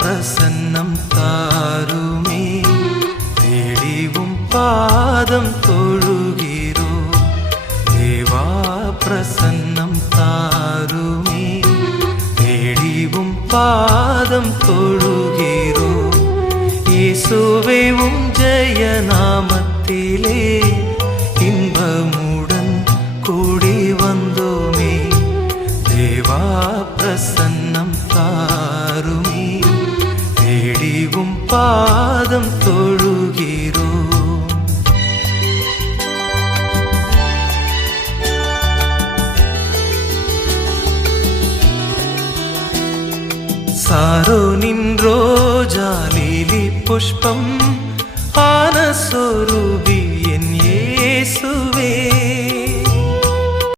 பிரசன்னம் தாருமே, தேடிவும் பாதம் தொழுகிறோ. தேவா பிரசன்னம் தாருமே, தேடிவும் பாதம் தொழுகிறோ. இயேசுவே உம் ஜெய நாமத்திலே இன்பமுடன் கூடி வந்தோமே. தேவா பிரசன்னம் தாருமே, தேடிவும் பாதம் தொழுகிறோ. சாரோனின் ரோஜா லீலி புஷ்பம் ஆன சொரூபி என் இயேசுவே.